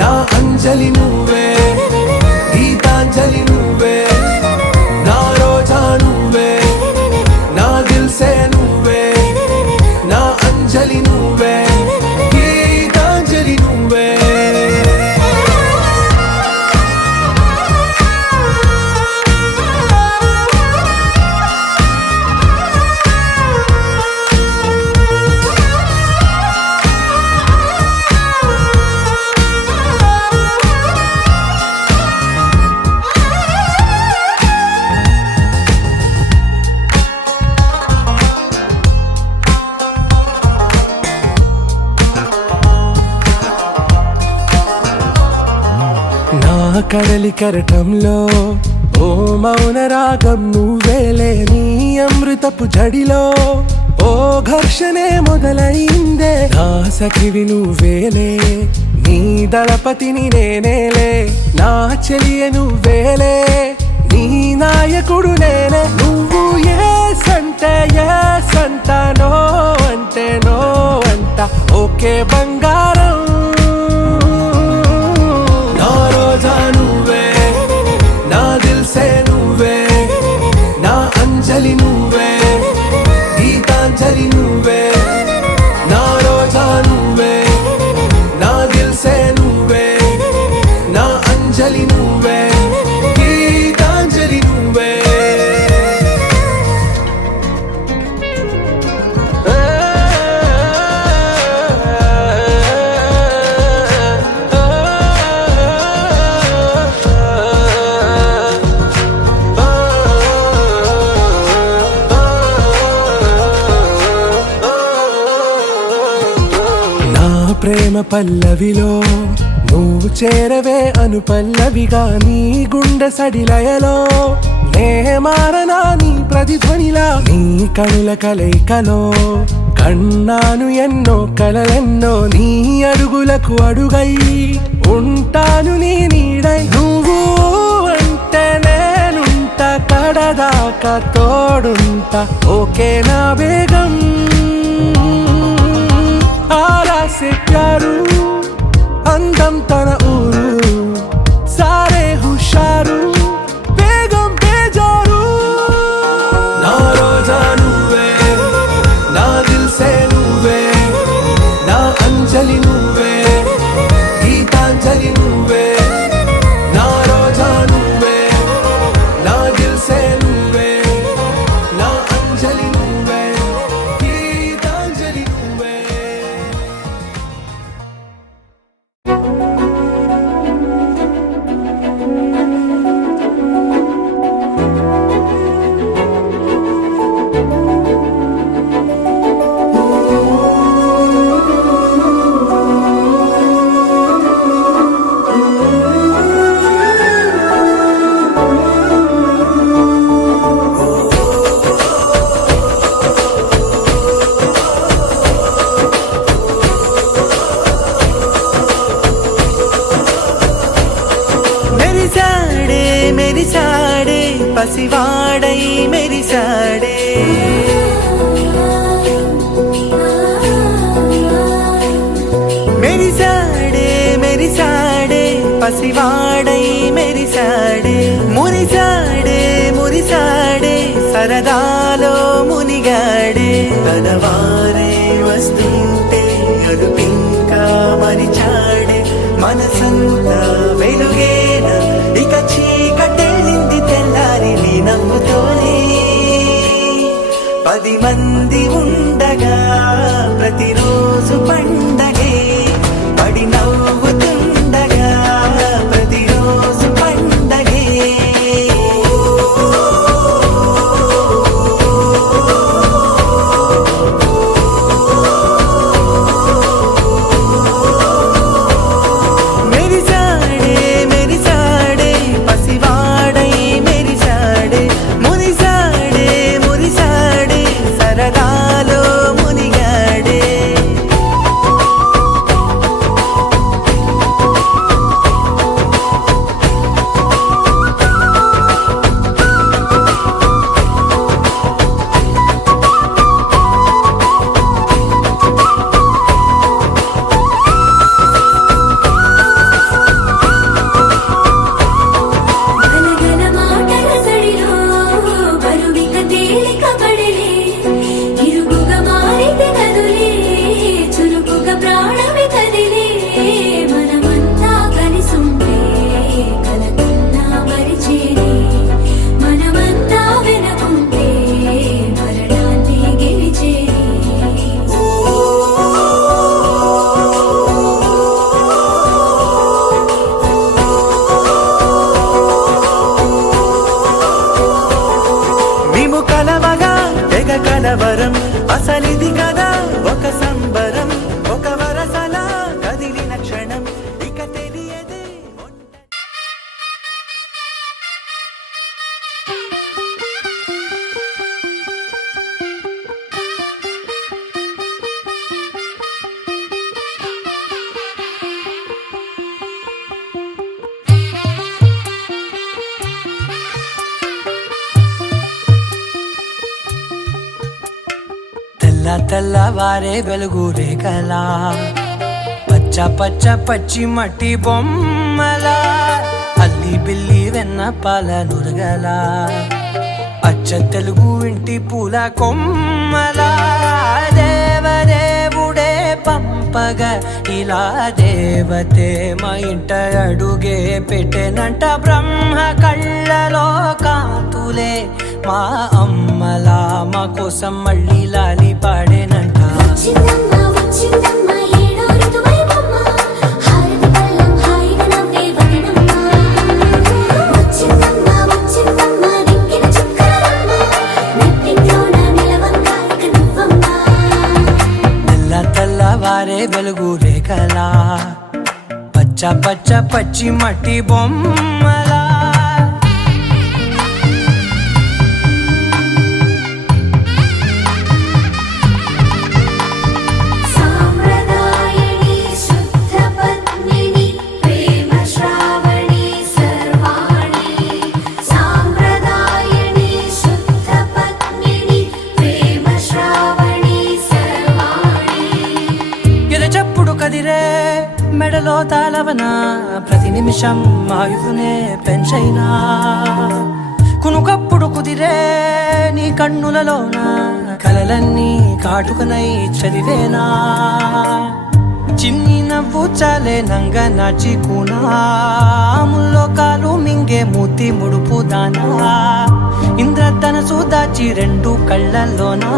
నా అంజలి నువ్వే గీతాంజలి నువ్వే నా రోజా నువ్వే నా దిల్ సే నువ్వే నా అంజలి నువ్వే గీతాంజలి నువ్వే నా కడలి కరటంలో ఓ మౌన రాగం నువ్వేలే నీ అమృతపు జడిలో ఓ ఘర్షణే మొదలైందే నా సఖివి నువ్వేలే నీ దళపతిని నేనేలే నా చెలియ నువ్వేలే నీ నాయకుడు నేనే నువ్వు ఏ సంట నో అంటే నో అంట ఓకే బంగారం నా రోజా నువ్వే నా దిల్ సే నువ్వే నా అంజలి నువ్వే గీతాంజలి నువ్వే నా రోజా నువ్వే నా దిల్ సే నువ్వే నా అంజలి నువ్వే గీతాంజలి నువ్వే ప్రేమ పల్లవిలో నువ్వు చేరవే అను పల్లవిగా నీ గుండె సడిలయలో నే మారనా నీ ప్రతిధ్వనిలా నీ కనుల కలయికలో కన్నాను ఎన్నో కలలెన్నో నీ అడుగులకు అడుగై ఉంటాను నీ నీడై నువ్వు అంటే నేనుంట కడదాకా తోడుంట ఓకే నా బేగం ఆరా సే ప్యారు అందం తన ఊరు సారే హుషారు బేగం బేజారు నా రోజా నువ్వే నా దిల్ సే నువ్వే నా అంజలి నువ్వే గీతాంజలి నువ్వే నా రోజా నువ్వే నా దిల్ సే నువ్వే నా అంజలి నువ్వే గీతాంజలి నువ్వే మెరిసాడే మెరిసాడే పసివాడై మెరిసాడే మెరిసాడే మెరిసాడే పసివాడై మెరిసాడే మురిసాడే మురిసాడే సరదాలో మునిగాడే తనవారే వస్తుంటే అదుపింకా మరిచాడే మనసంతా వెలుగేన ఇక చీకటెళ్ళింది తెల్లారి నీ నవ్వుతోనే 10 మంది ఉండగా ప్రతిరోజు పండగే పడి నవ్వుతుండగా ప్రతిరోజు పండగే మెరిసాడే మెరిసాడే పసివాడై మెరిసాడే మురిసాడే మురిసాడే సరదాలో మునిగాడే గలగల మాటల సడిలో బరువిక తేలిక పడలే ఇరుకుగా మారితే కదులే చురుకుగా ప్రాణమి కదిలే మనమంతా కలిసుంటే కలకన్నా మరిచేనే మనమంతా వెనకుంటే మరణాన్ని గెలిచేనే మేము కలవగా తెగ కలవరం అసలిది కదా ఒక సంబరం ఒక వరసలా కదిలిన క్షణం ఇక తెలియదే తెల్ల తెల్లవారే వెలుగు రేఖలా పచ్చ పచ్చ పచ్చి మట్టి బొమ్మలా అల్లి బిల్లి వెన్న పాల నురగలా అచ్చ తెలుగు ఇంటి పూల కొమ్మలా దేవదేవుడే పంపగా ఇలా దేవతే మా ఇంట అడుగే పెట్టెనంట బ్రహ్మ కళ్ళలో కాంతులే మా అమ్మలా మా కోసం మళ్ళీ లాలి పాడేనంట వచ్చిందమ్మా వచ్చిందమ్మా ఏడో ఋతువైవమ్మ హారతి పళ్ళం హాయిగా నవ్వే వదనమ్మ వచ్చిందమ్మా వచ్చిందమ్మా దిక్కిన చుక్కలమ్మ నెట్టింట్లోన నిలవంగా ఇక నువ్వమ్మా తెల్ల తెల్లవారే వెలుగు రేఖలా పచ్చ పచ్చ పచ్చి మట్టి బొమ్మలా చెప్పుడు కదిరే మెడలో తాళవన ప్రతి నిమిషం ఆయువునే పెంచైనా కునుకప్పుడు కుదిరే నీ కన్నులలోన కలలన్నీ కాటుకనై చదివేనా చిన్ని నవ్వు చాలే నంగ నాచి కూనాముల్లో కాలు మింగే మూతి ముడుపు దానా ఇంద్రధనసు దాచి రెండు కళ్ళల్లోనా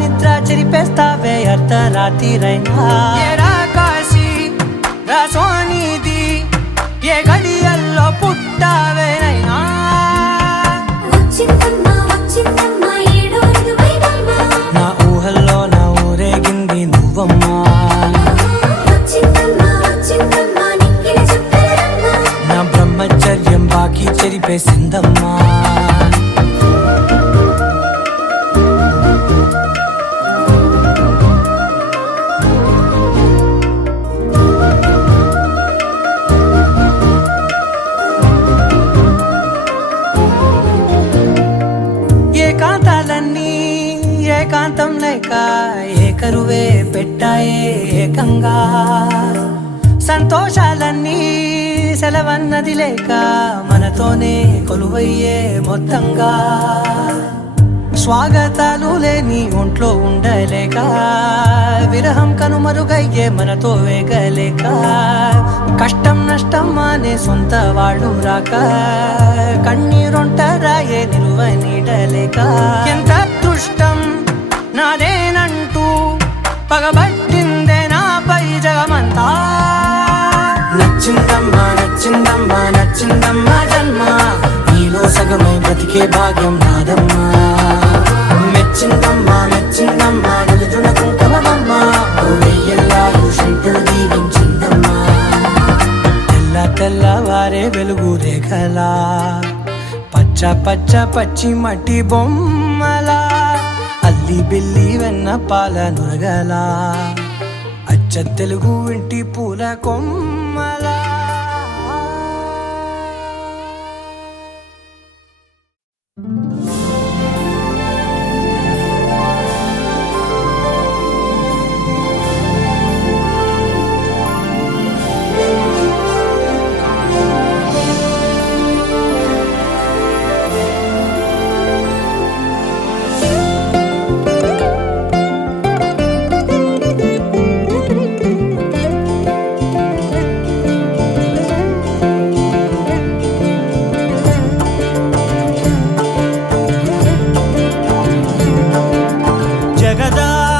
నిద్ర చెరిపేస్తావే అర్ధరాత్రిరైనా ఏరా కాశీ రా సోనిది ఏ గడియల్లో పుట్టావేనైనా వచ్చిందమ్మా వచ్చిందమ్మా ఏడో ఋతువైవమ్మా నా ఊహల్లో నా ఊరేగింది నువ్వమ్మా వచ్చిందమ్మా వచ్చిందమ్మా నిక్కిన చుక్కలమ్మా నా బ్రహ్మచర్యం బాకీ చెరిపేసిందమ్మా ఏకాంతాలన్నీ ఏకాంతం లేక ఏకరువే పెట్టాయే ఏకంగా సంతోషాలన్నీ సెలవన్నది లేక మనతోనే కొలువయ్యే మొత్తంగా స్వాగతాలు లేని ఒంట్లో ఉండలేక విరహం కనుమరుగయ్యే మనతో వేగలేక కష్టం నష్టం అనే సొంత వాళ్ళు రాక కన్నీరొంటరాయే నిలువ నీడలేక ఎంత అదృష్టం నాదేనంటూ పగబట్టిందే నాపై జగమంతా నచ్చిందమ్మా నచ్చిందమ్మా నచ్చిందమ్మా జన్మ నీలో సగమై బ్రతికే భాగ్యం నాదమ్మా మెచ్చిందమ్మా మెచ్చిందమ్మా నిలుచున కుంకుమమ్మా వెయ్యల్లాలు శంకులు దీవించిందమ్మా తెల్ల తెల్లవారే వెలుగు రేఖలా పచ్చ పచ్చ పచ్చి మట్టి బొమ్మలా అల్లి బిల్లి వెన్న పాల నురగలా అచ్చ తెలుగు ఇంటి పూల కొమ్మలా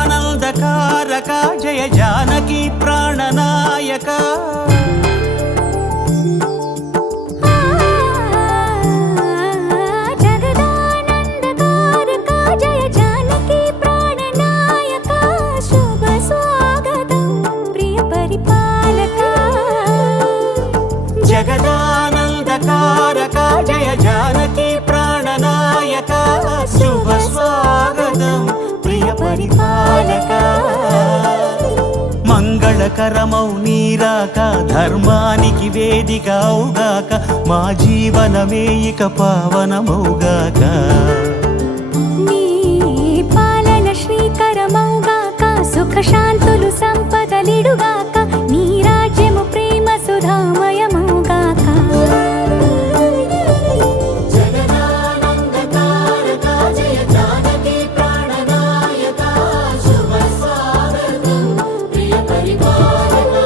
జగదానందకారక జయ జానకి ప్రాణనాయక జగదానందకారక జయ జానకి ప్రాణనాయక శుభ స్వాగతం ప్రియ పరిపాలక జగదానందకారక జయ జానకి ప్రాణనాయక శుభ స్వాగతం ప్రియ పరిపాలక మంగళకరమౌ నీరాక ధర్మానికి వేదికవుగాక మా జీవనమే ఇక పావనమౌగాక నీ పాలన శ్రీకరమౌగాక సుఖ శాంతులు సంపదలిడుగాక నీ రాజ్యము ప్రేమ సుధామయమౌగాక జగదానందకారక జయ జానకి ప్రాణనాయక శుభ స్వాగతం ప్రియ పరిపాలక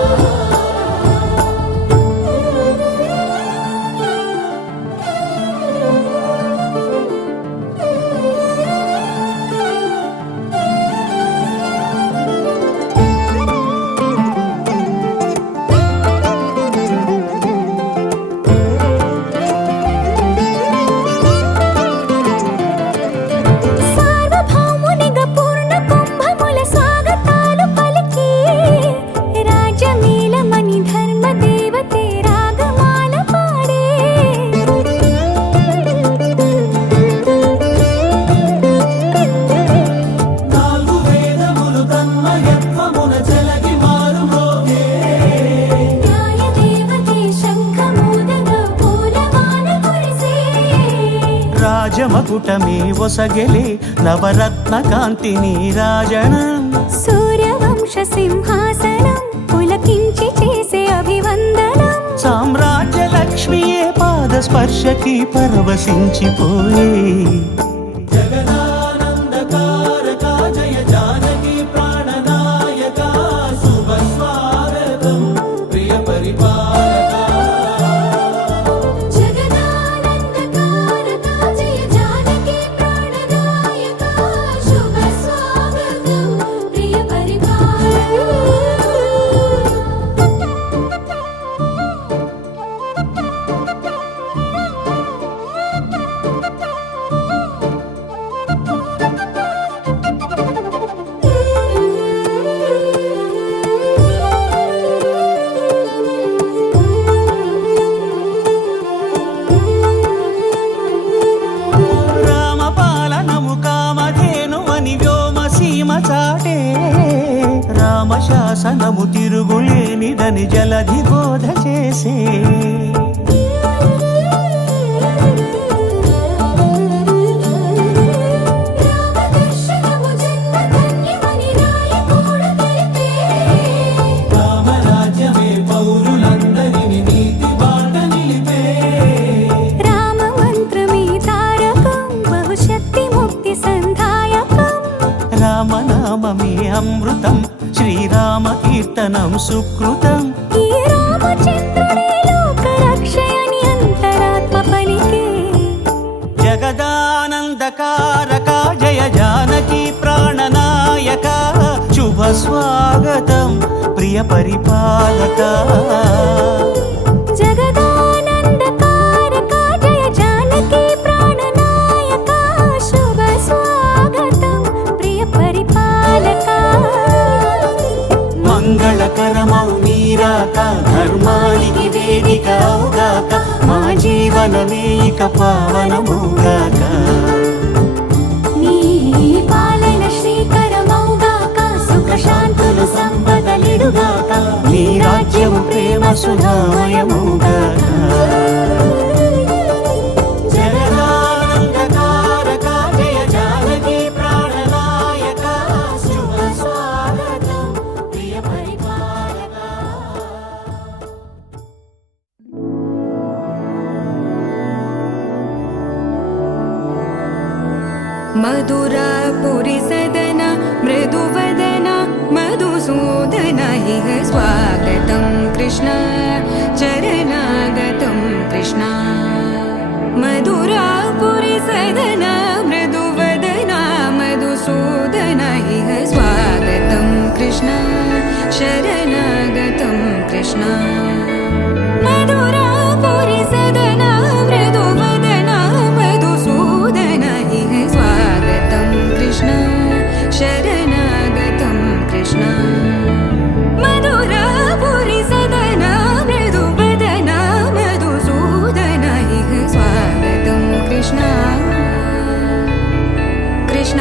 సార్వభౌమునిగా పూర్ణ కుంభముల స్వాగతాలు పలికి రాజమేళమణి ధర్మ దేవతే రాగమాల పాడే నాలుగు వేదములు తన్మయత్వమున చెలగి మారుమోగే న్యాయ దేవతే శంఖమూదగా పూలవాన కురిసే రాజమకుటమే ఒసగెలే నవరత్న కాంతి నీరాజనం సూర్యవంశ సింహాస స్పర్శకి పరవశించిపోయే జగదానందకారక జయ జానకి ప్రాణనాయక శుభ స్వాగతం ప్రియ పరిపాలక జగదానందకారక జయ జానకి ప్రాణనాయక శుభ స్వాగతం ప్రియ రామపాలనము కామధేను అని వ్యోమ సీమ చాటే రామశాసనము తిరుగులేనిదని జలధి బోధ చేసే రామదర్శనము జన్మధన్యమని రాయకూడ తెలిపే రామరాజ్యమే పౌరులందరిని నీతి బాట నిలిపే రామ మంత్రమే తారకం బహుశక్తి ముక్తి సంధాయకం రామనామమే అమృతం శ్రీరామ కీర్తనం సుకృతం ఈ రామచంద్రుడే లోక రక్షయని అంతరాత్మ పలికే జగదానందకారక జయ జానకి ప్రాణనాయక శుభ స్వాగతం ప్రియ పరిపాలక జగదానందకారక జయ జానకి ప్రాణనాయక శుభ స్వాగతం ప్రియ పరిపాలక మంగళకరమౌ నీరాక ధర్మానికి వేదిక అవుగాక మా జీవనమే ఇక పావనముగాక నీ పాలన శ్రీకరమౌగాక సుఖ శాంతులు సంపదలిడుగాక నీ రాజ్యము ప్రేమ సుధామయముగాక జగదానందకారక జయ జానకి ప్రాణనాయక శుభ స్వాగతం ప్రియ పరిపాలక मधुरापुरि सदन मृदुवदन मधुसूदन इह स्वागतं कृष्ण चरणागतं कृष्ण मधुरापुरि सदन मृदुवदन मधुसूदन इह स्वागतं कृष्ण शरणागतं कृष्ण मधुरापुरि सदन मृदुवदन मधुसूदन इह स्वागतं कृष्ण शरणागतं कृष्ण मधुरापुरि सदन मृदुवदन मधुसूदन इह स्वागतं कृष्ण कृष्ण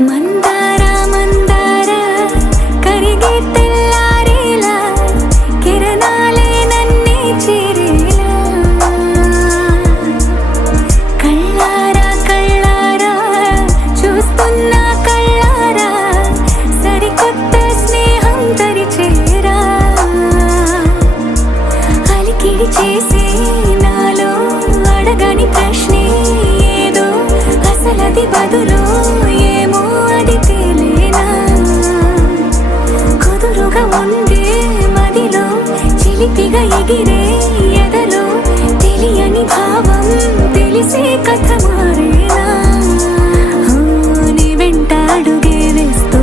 మందార మందార కరిగే తెల్లారేలా కిరణాలే నన్నే చేరేలా కళ్ళారా కళ్ళారా చూస్తున్నా కళ్ళారా సరికొత్త స్నేహం తరిచేరా అలికిడి చేసే నాలో అడగని ప్రశ్నే ఏదో అసలది బదులు ఏమో అది తేలేనా కుదురుగా ఉండే మదిలో చిలిపిగా ఎగిరే ఎదలో తెలియని భావం తెలిసే కథ మారేనా నీ వెంట అడుగే వేస్తూ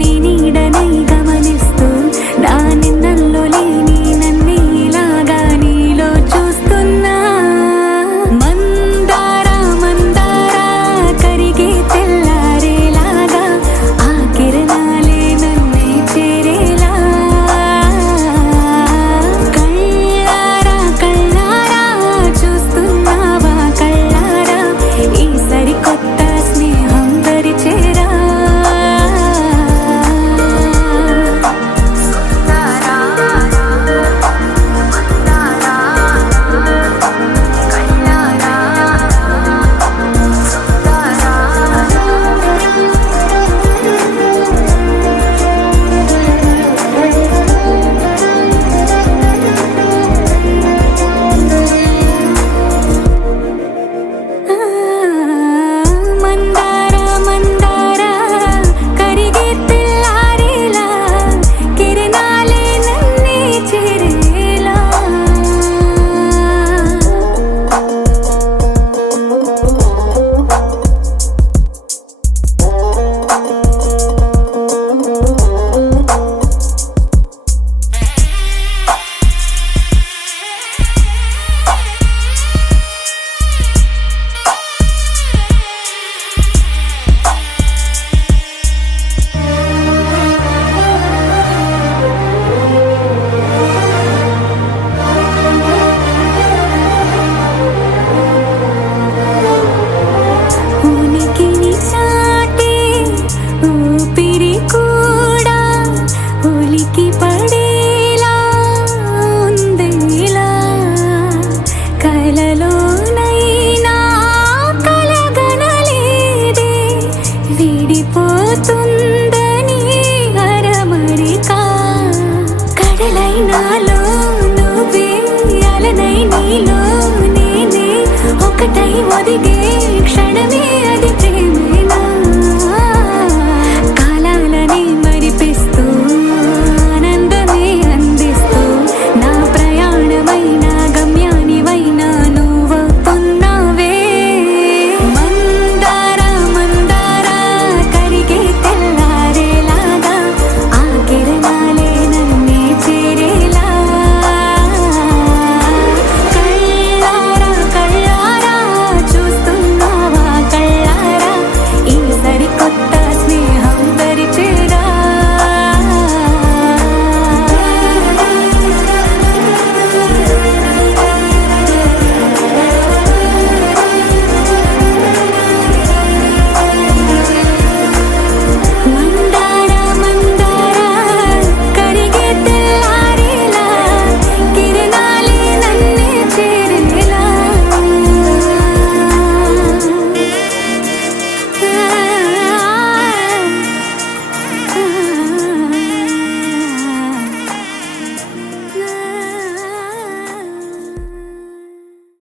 నీ నీడనై గమనిస్తూ నా నిన్నల్లో లేని నన్నే ఇలాగా నీలో చూస్తున్నా మందార మందార కరిగే తెల్లారేలాగా ఆ కిరణాలే నన్నే చేరేలా కళ్ళారా కళ్ళారా చూస్తున్నావా కళ్ళారా ఈ సరికొత్త స్నేహం పరిచేరా మందార మందార కరిగే తెల్లారేలా కిరణాలే నన్నే చేరేలా ఉనికిని చాటే ఊపిరి కూడా ఉలికి పడేలా ఉందేలా కలలోనైనా కలగనలేదే విడిపోతుందని అరమరిక కడలై నాలో నువ్వే అలనై నీలో నేనే ఒకటై ఒదిగే